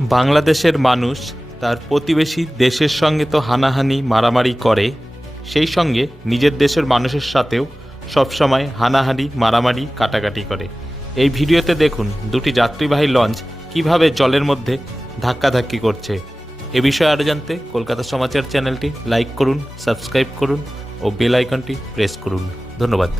বাংলাদেশের মানুষ তার প্রতিবেশী দেশের সঙ্গে তো হানাহানি মারামারি করে, সেই সঙ্গে নিজের দেশের মানুষের সাথেও সবসময় হানাহানি মারামারি কাটাকাটি করে। এই ভিডিওতে দেখুন দুটি যাত্রীবাহী লঞ্চ কিভাবে জলের মধ্যে ধাক্কাধাক্কি করছে। এ বিষয়ে আরও জানতে কলকাতা সমাচার চ্যানেলটি লাইক করুন, সাবস্ক্রাইব করুন ও বেল আইকনটি প্রেস করুন। ধন্যবাদ।